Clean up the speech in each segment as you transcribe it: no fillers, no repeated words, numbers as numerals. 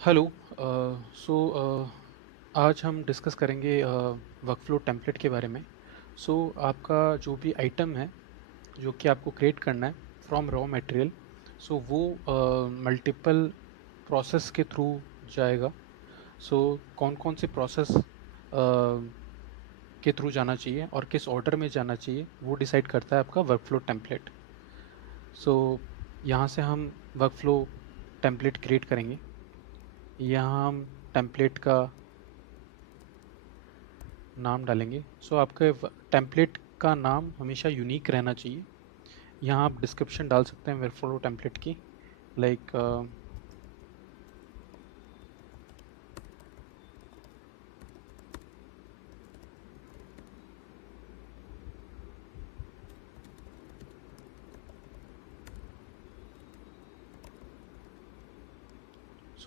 Hello. सो आज हम discuss करेंगे वर्कफ्लो टेम्पलेट के बारे में। आपका जो भी आइटम है जो कि आपको क्रिएट करना है फ्रॉम रॉ मटेरियल, वो मल्टीपल प्रोसेस के थ्रू जाएगा। कौन कौन से प्रोसेस के थ्रू जाना चाहिए और किस ऑर्डर में जाना चाहिए वो डिसाइड करता है आपका वर्कफ्लो टेम्पलेट। सो यहाँ से हम वर्कफ्लो टेम्पलेट क्रिएट करेंगे। यहाँ हम टेम्पलेट का नाम डालेंगे। आपके टेम्पलेट का नाम हमेशा यूनिक रहना चाहिए। यहाँ आप डिस्क्रिप्शन डाल सकते हैं वर्कफ्लो टेम्पलेट की, लाइक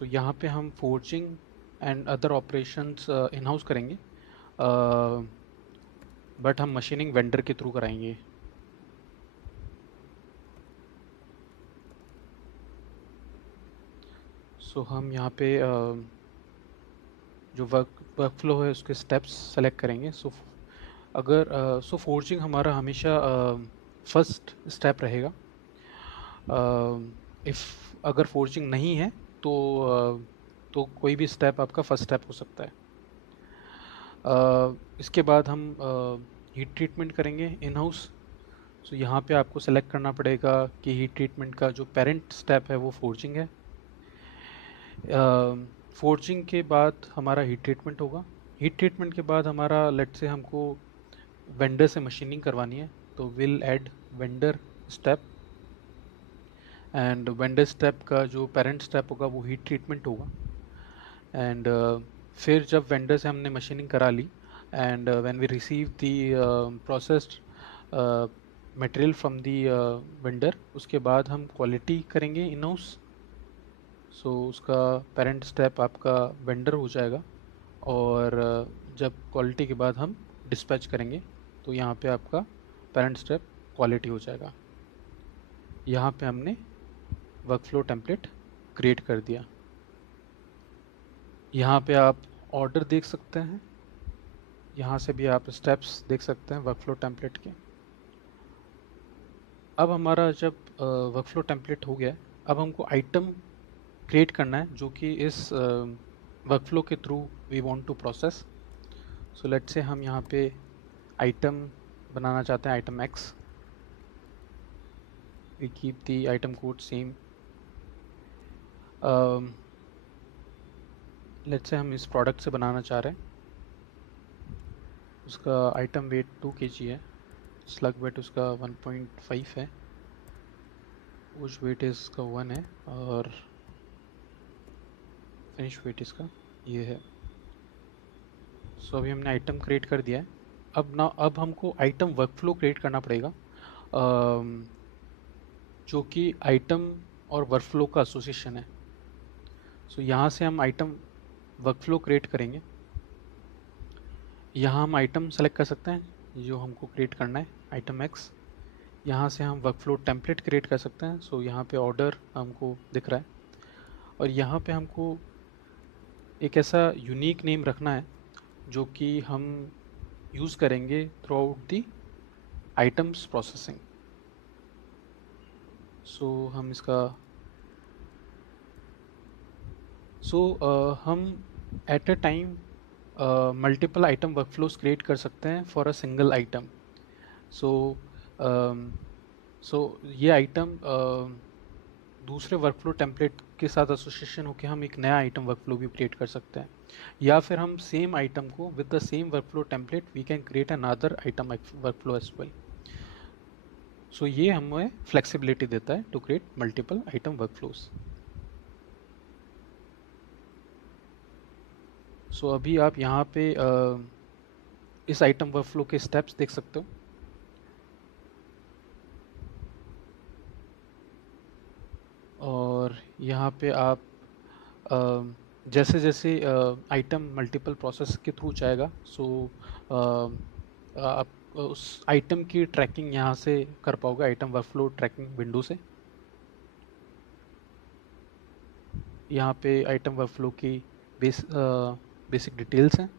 यहाँ पे हम forging and other operations in house करेंगे, बट हम मशीनिंग वेंडर के थ्रू कराएंगे। हम यहाँ पे जो वर्कफ्लो है उसके स्टेप्स सेलेक्ट करेंगे। अगर फोर्जिंग हमारा हमेशा फर्स्ट स्टेप रहेगा। इफ़ अगर फोर्जिंग नहीं है तो कोई भी स्टेप आपका फर्स्ट स्टेप हो सकता है। इसके बाद हम हीट ट्रीटमेंट करेंगे इन हाउस। यहाँ पे आपको सेलेक्ट करना पड़ेगा कि हीट ट्रीटमेंट का जो पेरेंट स्टेप है वो फोर्जिंग है। फोर्जिंग के बाद हमारा हीट ट्रीटमेंट होगा। हीट ट्रीटमेंट के बाद हमारा लेट से हमको वेंडर से मशीनिंग करवानी है, तो will add vendor step. And vendor step का जो पेरेंट स्टेप होगा वो हीट ट्रीटमेंट होगा। एंड फिर जब वेंडर से हमने मशीनिंग करा ली and when we receive the processed material from the vendor, उसके बाद हम क्वालिटी करेंगे इन हाउस। उसका पेरेंट स्टेप आपका वेंडर हो जाएगा। और जब क्वालिटी के बाद हम डिस्पैच करेंगे तो यहाँ पे आपका पेरेंट स्टेप क्वालिटी हो जाएगा। यहाँ पे हमने वर्कफ्लो टेम्पलेट क्रिएट कर दिया। यहाँ पे आप ऑर्डर देख सकते हैं, यहाँ से भी आप स्टेप्स देख सकते हैं वर्कफ्लो टेम्पलेट के। अब हमारा जब वर्कफ्लो टेम्पलेट हो गया है, अब हमको आइटम क्रिएट करना है जो कि इस वर्कफ्लो के through we want to process. Let's say हम यहाँ पे आइटम बनाना चाहते हैं, item X. We keep the item code same. Let's say हम इस प्रोडक्ट से बनाना चाह रहे हैं। उसका आइटम वेट 2 kg है, स्लग वेट उसका 1.5 है, उस वेट इसका 1 है और फिनिश वेट इसका ये है। अभी हमने आइटम क्रिएट कर दिया है। अब हमको आइटम वर्कफ्लो क्रिएट करना पड़ेगा, जो कि आइटम और वर्कफ्लो का एसोसिएशन है। यहाँ से हम आइटम वर्कफ्लो क्रिएट करेंगे। यहाँ हम आइटम सेलेक्ट कर सकते हैं जो हमको क्रिएट करना है, आइटम एक्स। यहाँ से हम वर्कफ्लो टेम्पलेट क्रिएट कर सकते हैं। यहाँ पे ऑर्डर हमको दिख रहा है और यहाँ पे हमको एक ऐसा यूनिक नेम रखना है जो कि हम यूज़ करेंगे through out the items processing. हम इसका हम at a time multiple item workflows create कर सकते हैं फॉर अ सिंगल आइटम। सो ये आइटम दूसरे वर्कफ्लो टेम्पलेट के साथ एसोसिएशन होकर हम एक नया आइटम वर्कफ्लो भी क्रिएट कर सकते हैं, या फिर हम सेम आइटम को with the same workflow template we can create another item workflow as well. ये हमें फ्लेक्सिबिलिटी देता है to create multiple item workflows. अभी आप यहाँ पे इस आइटम वर्कफ्लो के स्टेप्स देख सकते हो। और यहाँ पे आप जैसे जैसे आइटम मल्टीपल प्रोसेस के थ्रू जाएगा, आप उस आइटम की ट्रैकिंग यहाँ से कर पाओगे आइटम वर्कफ्लो ट्रैकिंग विंडो से। यहाँ पे आइटम वर्कफ्लो की बेसिक डिटेल्स हैं।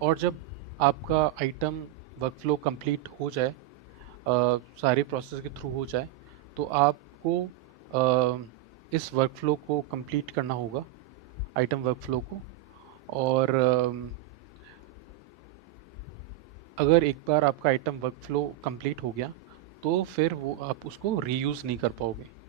और जब आपका आइटम वर्कफ्लो कंप्लीट हो जाए, सारे प्रोसेस के थ्रू हो जाए, तो आपको इस वर्कफ्लो को कंप्लीट करना होगा, आइटम वर्कफ्लो को। और अगर एक बार आपका आइटम वर्कफ्लो कंप्लीट हो गया तो फिर वो आप उसको रीयूज़ नहीं कर पाओगे।